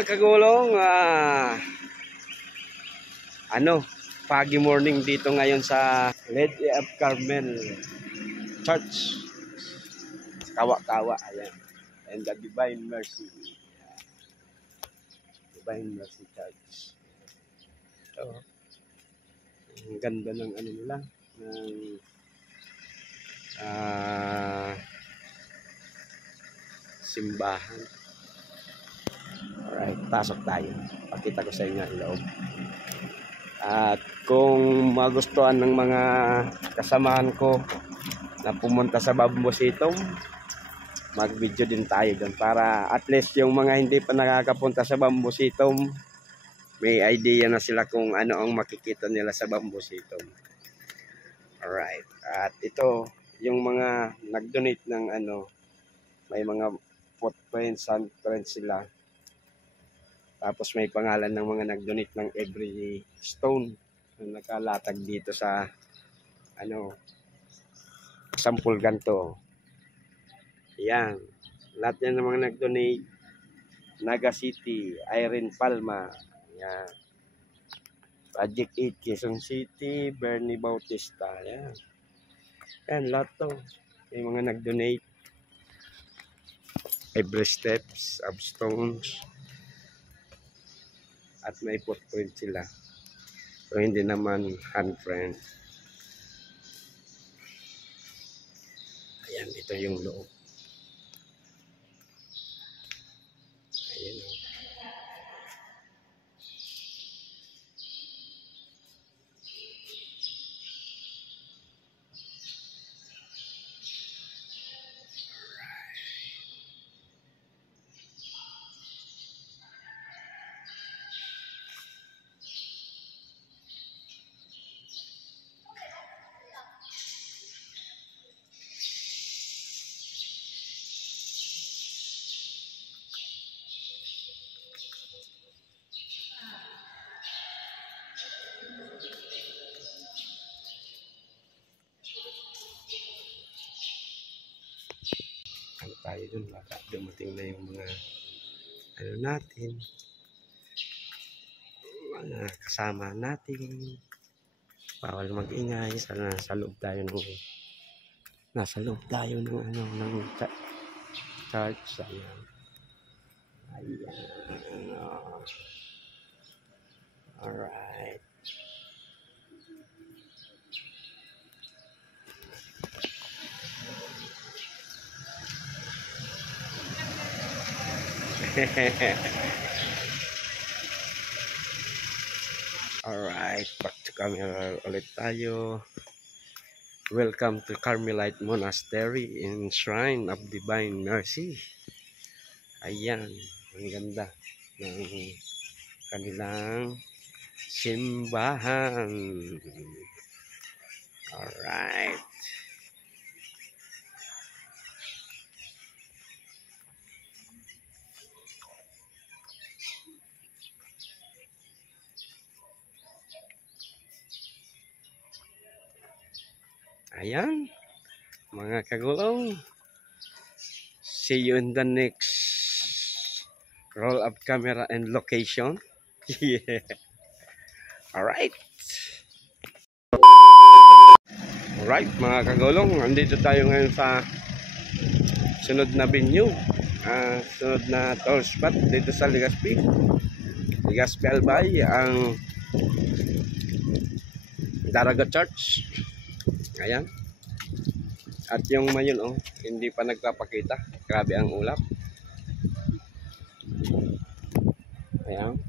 mga kagulong, foggy morning dito ngayon sa Lady of Carmel Church. Kawa-kawa, ayan. And the Divine Mercy. Divine Mercy Church. So, ang ganda ng ano nila, ng simbahan. Alright, pasok tayo. Pakita ko sa inyo ang loob. At kung magustuhan ng mga kasamahan ko na pumunta sa Bambusitong, mag-video din tayo doon para at least yung mga hindi pa nakakapunta sa Bambusitong, may idea na sila kung ano ang makikita nila sa Bambusitong. Alright, at ito yung mga nag-donate ng may mga footprints, handprints sila. Tapos may pangalan ng mga nag-donate ng every stone na nakalatag dito sa sampul ganto. Yan. Lahat yan ng mga nag-donate. Naga City, Irene Palma. Yan. Project 8, Quezon City, Bernie Bautista. Yan. Yan, lahat to. May mga nag-donate. Every steps of stones. At may footprint sila. So, hindi naman handprint. Ayan, ito yung loob. Ayan. Tayo dun, baka dumating na yung mga natin, mga kasama natin. Bawal mag-ingay, nasa loob tayo ng church. Ayan. Alright. Alright, back to camera ulit tayo. Welcome to Carmelite Monastery in Shrine of Divine Mercy. Ayan, ang ganda ng kanilang simbahan. Alright. Ayan, mga kagulong. See you in the next roll of camera and location. Yeah. Alright. Alright, mga kagulong. Andito tayo ngayon sa sunod na venue. Sunod na tour spot dito sa Legazpi. Legazpi Albay, ang Daraga Church. Ayan. At yung mayon, hindi pa nagpapakita. Grabe ang ulap. Ayan.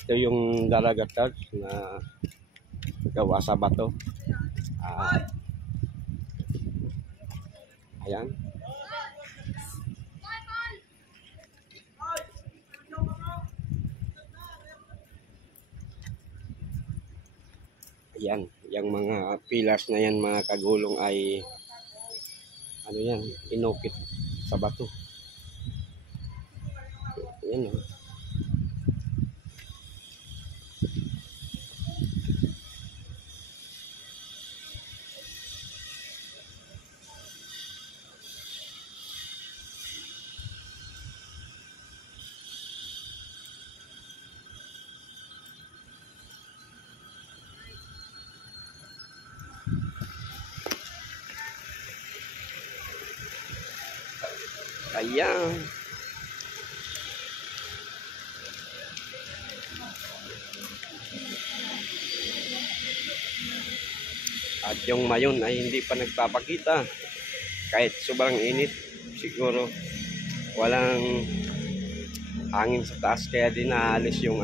Ito yung Daraga Church na gawa sa bato. Ayan. Yan, yung mga pillars na yan mga kagulong ay yan, inukit sa bato. Yan. Ayan. At yung mayon ay hindi pa nagpapakita. Kahit sobrang init, siguro walang hangin sa taas kaya din naalis yung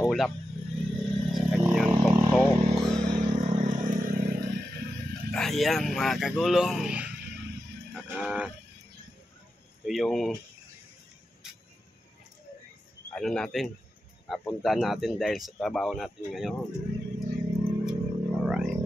ulap sa kanyang tuktok. Ayan mga kagulong. Ito yung natin, napuntahan natin dahil sa trabaho natin ngayon. Alright.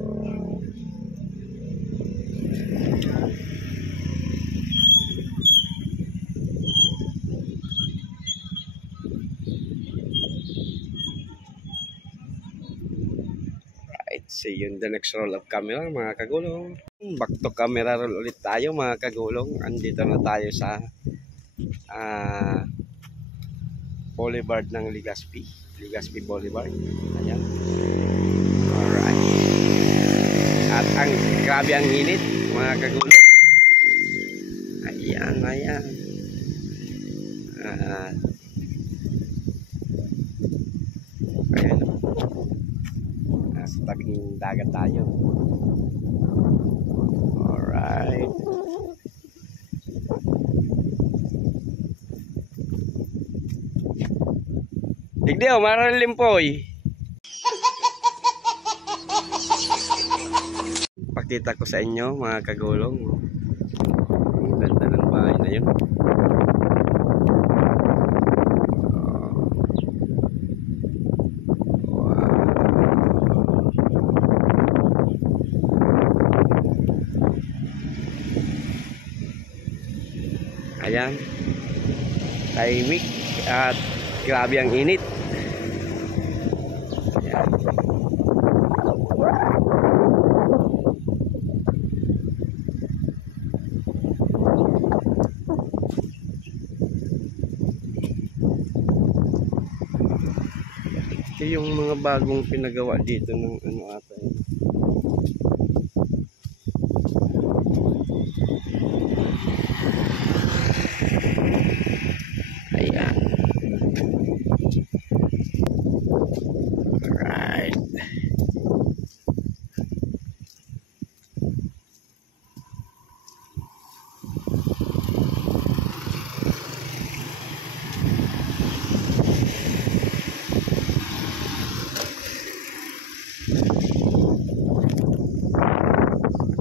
See you in the next roll of camera mga kagulong. Back to camera roll ulit tayo mga kagulong. Andito na tayo sa Boulevard ng Legazpi Boulevard. Ayan. Alright. At ang grabe ang init mga kagulong. Ayan. Ayan. Sa tabing dagat tayo. Alright. Digdiyo, maralim po eh. Pakita ko sa inyo mga kagulong. Ang ganda ng bahay na yun. Ayan, tahimik at grabe ang init. Ayan. Ito yung mga bagong pinagawa dito ng ata. Ayan. Alright.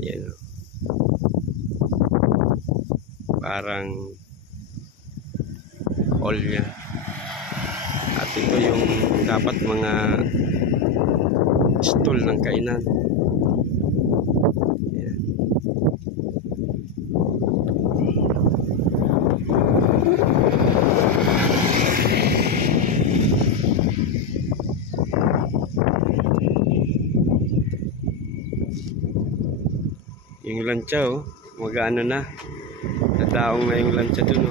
Ayan. Parang all niya. At ito yung dapat mga stool ng kainan. Ayan. Yung lancha mag-ano na, nadaong na yung lancha dun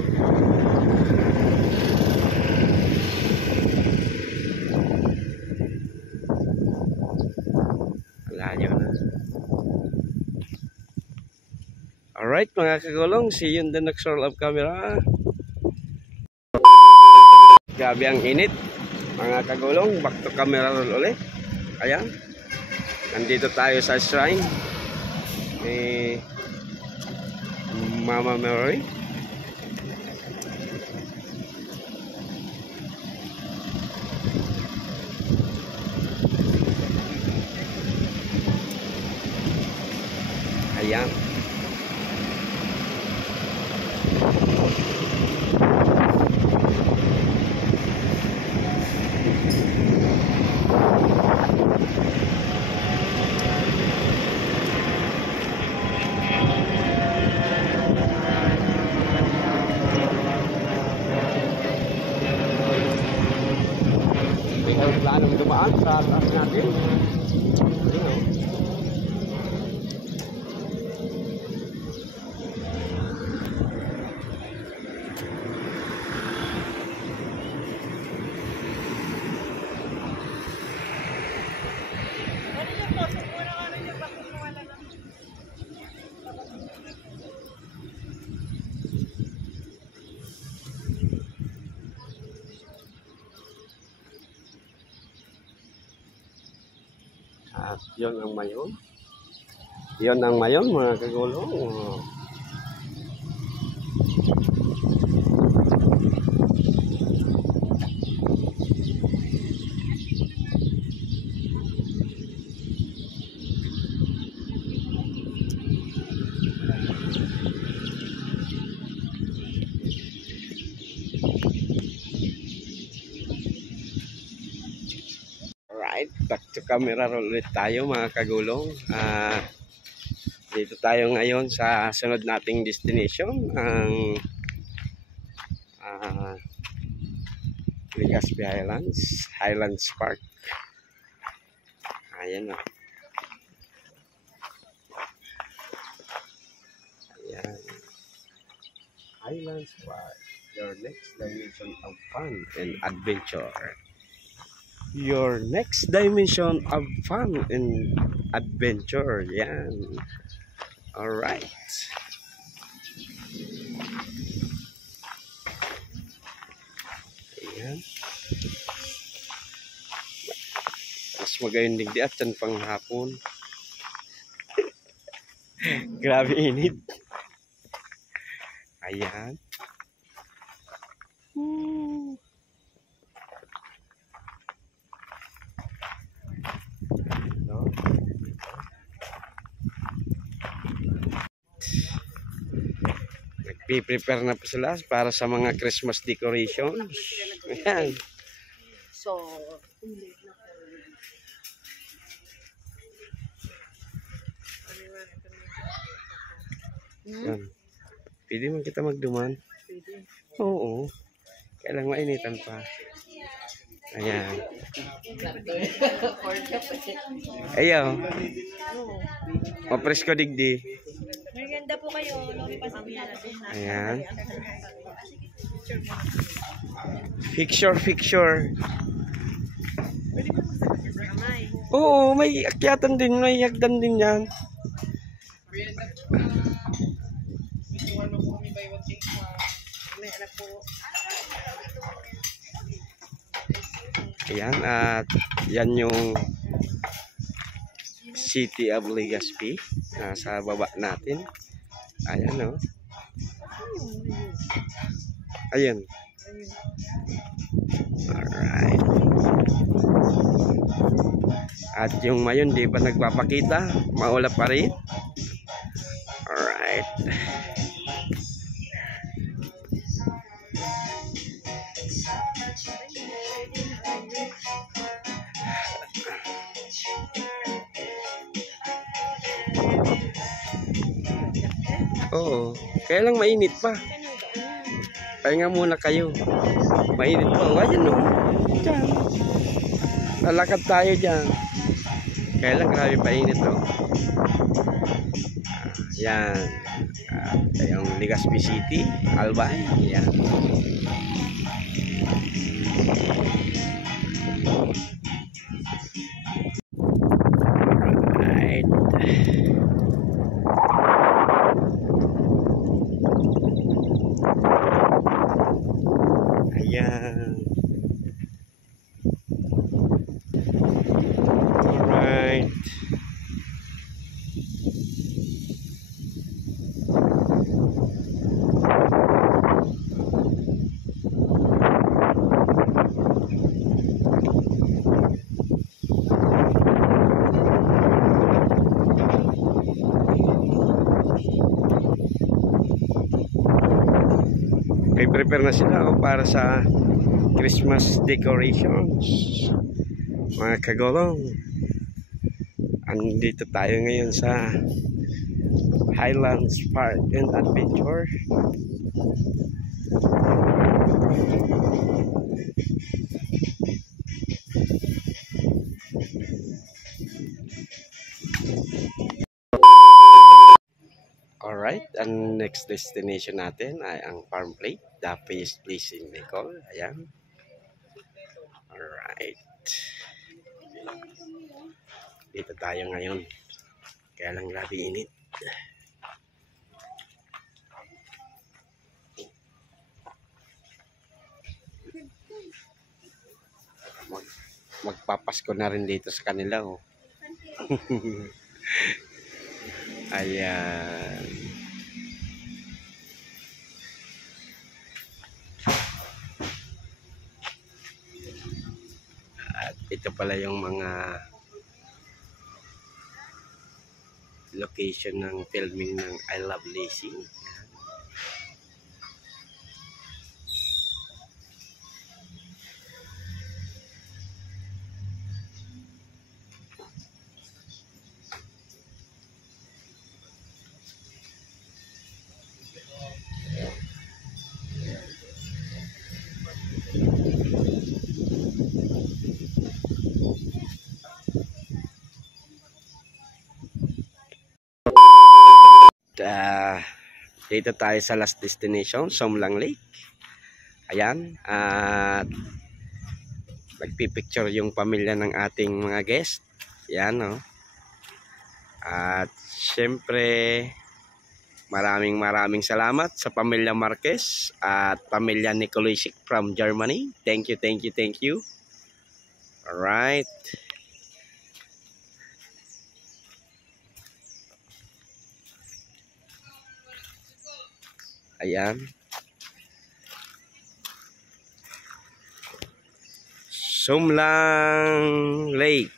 layo na. Alright mga kagulong, see you in the next roll of camera. Grabe ang init mga kagulong, back to camera roll ulit. Ayan, nandito tayo sa shrine ni Mama Mary. Ayan. Planong dumaan sa taas natin. At yun ang mayon. Yun ang mayon mga kagulong. Alright, back to camera roll ulit tayo mga kagulong. Dito tayo ngayon sa sunod nating destination, ang Legazpi Highlands Park. Ayan o. Ayan. Highlands Park, your next dimension of fun and adventure. Your next dimension of fun and adventure. Yan. Alright. Ayan. Mas magayong digdi at yan pang hapon. Grabe init. Ayan. Nagpi-prepare na po sila para sa mga Christmas decorations. Ayan. So, Ayan. Pwede man kita magduman. pwede. Oo. Kailang mainitan pa. Ayan. Ayaw. Mapresko digdi. Merienda po kayo. Lori pa sa biya natin. Ayan. Picture. Pwede po sa kamay. Oo, may akyatan din. May hagdan din yan. May anak po. Ayan. At yan yung City of Legazpi. Nasa baba natin. Ayan o. Ayan. Alright. At yung mayon di pa nagpapakita, maulap pa rin. Alright. Oo, kaya lang mainit pa. Pahinga muna kayo. Mainit pa. Ayan o. Diyan. Lalakad tayo dyan. Kaya lang grabe painit o. Yan. Yung Legazpi City, Albay. Yan. Alright. Ayan. Alright. Prepare na sila para sa Christmas decorations. Mga kagulong, andito tayo ngayon sa Highlands Park and Adventure. Alright, ang next destination natin ay ang Farm Plate, the best place in Bicol. Ayan. Alright. Dito tayo ngayon. Kaya lang grabe init. Magpapasko na rin dito sa kanila. Oh. Ayan. At ito pala yung mga location ng filming ng I Love Leasing. Dito tayo sa last destination, Somlang Lake. Ayan, at nagpipicture yung pamilya ng ating mga guest. Ayan, no? At syempre, maraming salamat sa pamilya Marquez at pamilya Nikolajczyk from Germany. Thank you, thank you, thank you. Alright. Ayan. Somlang Lake.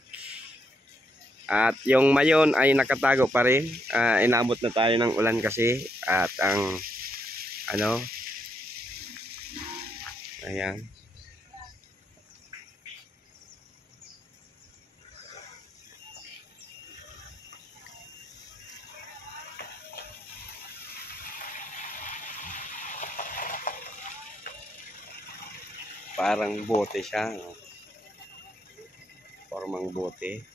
At yung mayon ay nakatago pa rin. Inabot na tayo ng ulan kasi. At ang ano. Ayan. Parang bote siya. Formang bote.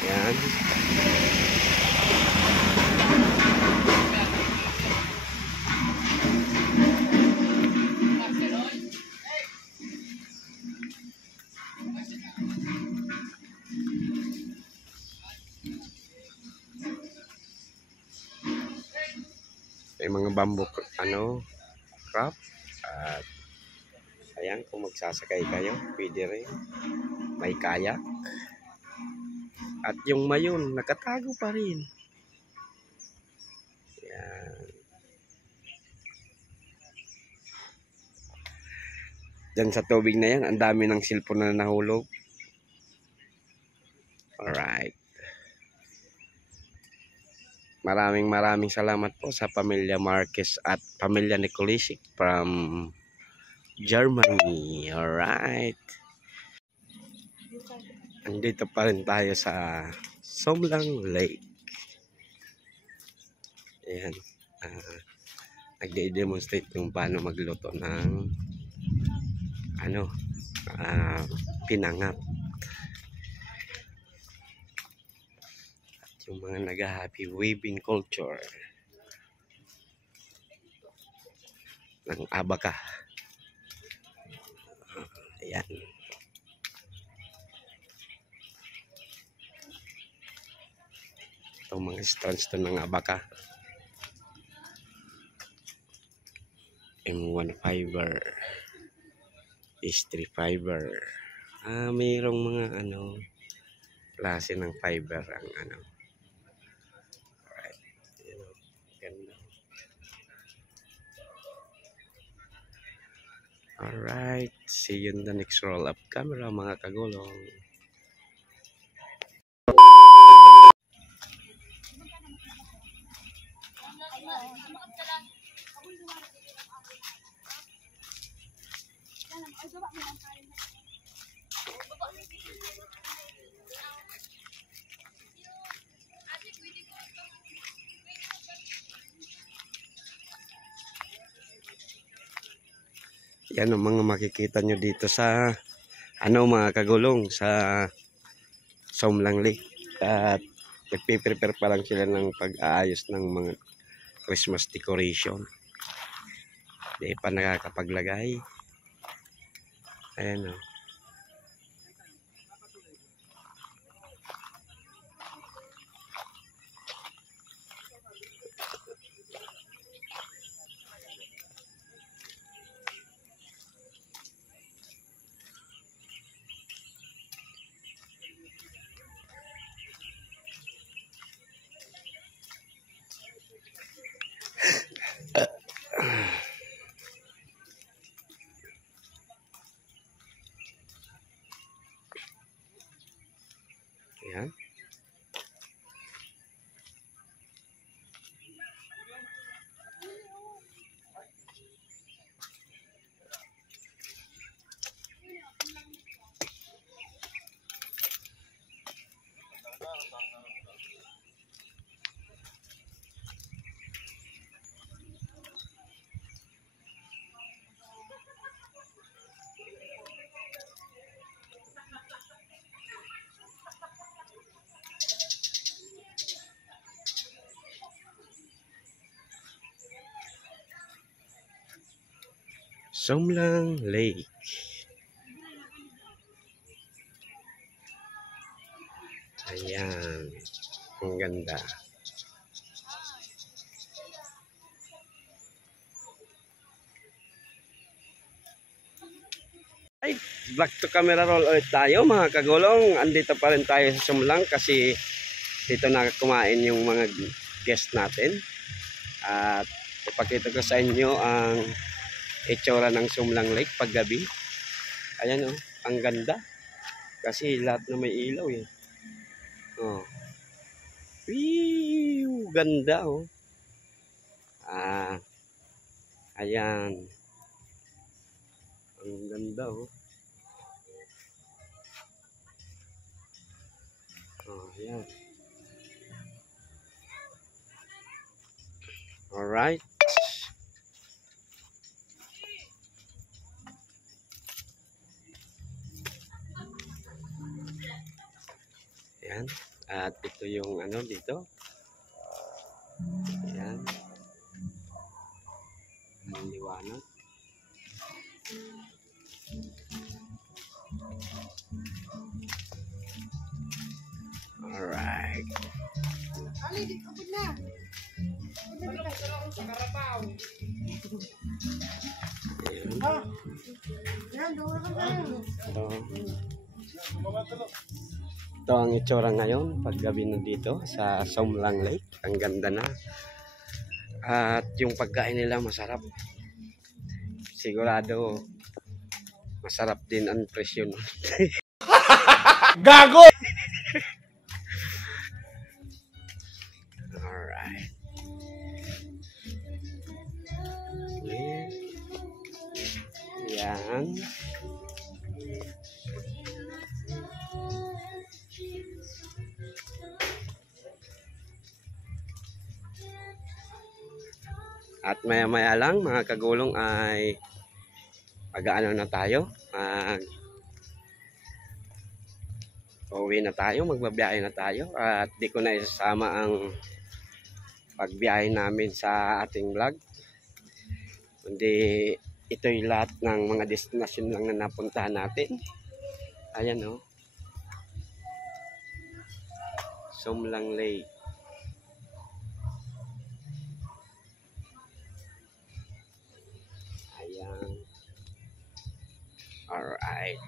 Ayan. May mga bamboo crop. At ayan, kung magsasakay kayo, pwede rin. May kayak. At yung mayon, nakatago pa rin. Ayan. Diyan sa tubig na yan, ang dami ng silpon na nahulog. Alright. Maraming salamat po sa pamilya Marquez at pamilya Nikolajczyk from Germany. Alright. Andito pa rin tayo sa Somlang Lake. Ayan. Nag-demonstrate kung paano magluto ng pinangat. At yung mga nag-happy weaving culture ng abaka. Ayan. Itong mga strands to ng abaka. M1 fiber. S3 fiber. Mayroong mga klase ng fiber ang Alright. Ganda. Alright. See you in the next roll up camera mga kagulong. Yan ang mga makikita nyo dito sa mga kagulong sa Somlang Lake. At nagpe-prepare pa lang sila ng pag-aayos ng mga Christmas decoration. Hindi pa nakakapaglagay. Ayan o. Ayan. Somlang Lake. Ayan. Ang ganda. Ay, back to camera roll ulit tayo mga kagulong. Andito pa rin tayo sa Somlang kasi dito na kumain yung mga guest natin. At ipakita ko sa inyo ang itsura ng Somlang Lake paggabi. Ayan oh, ang ganda. Kasi lahat na may ilaw eh. Oh. Wee, ganda oh. Ayan. Ang ganda oh. Oh, ayan. Alright. Ayan. At ito yung ano dito. Ayan. Ang liwanag. Alright. Ito ang itsura ngayon paggabi na dito sa Somlang Lake. Ang ganda na. At yung pagkain nila masarap. Sigurado masarap din ang presyo. Gago! Alright. Yes. Yan. At maya-maya lang mga kagulong ay mag-aano na tayo. Uuwi na tayo, magbabiyahe na tayo. At di ko na isasama ang pagbiyahe namin sa ating vlog. Kundi ito'y lahat ng mga destination lang na napuntahan natin. Ayan o. Somlang Lake. Ayan. Alright.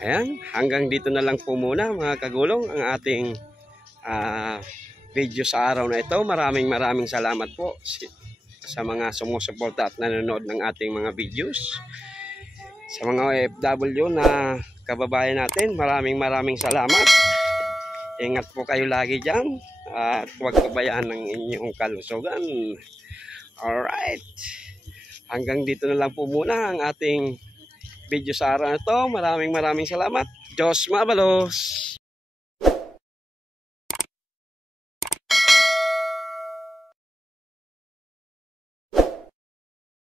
Ayan, hanggang dito na lang po muna mga kagulong ang ating video sa araw na ito. Maraming salamat po sa mga sumusuporta at nanonood ng ating mga videos. Sa mga OFW na kababayan natin, maraming salamat. Ingat po kayo lagi dyan at huwag pabayaan ng inyong kalusugan. Alright, hanggang dito na lang po muna ang ating video sa araw na ito. Maraming salamat. Diyos mabalos.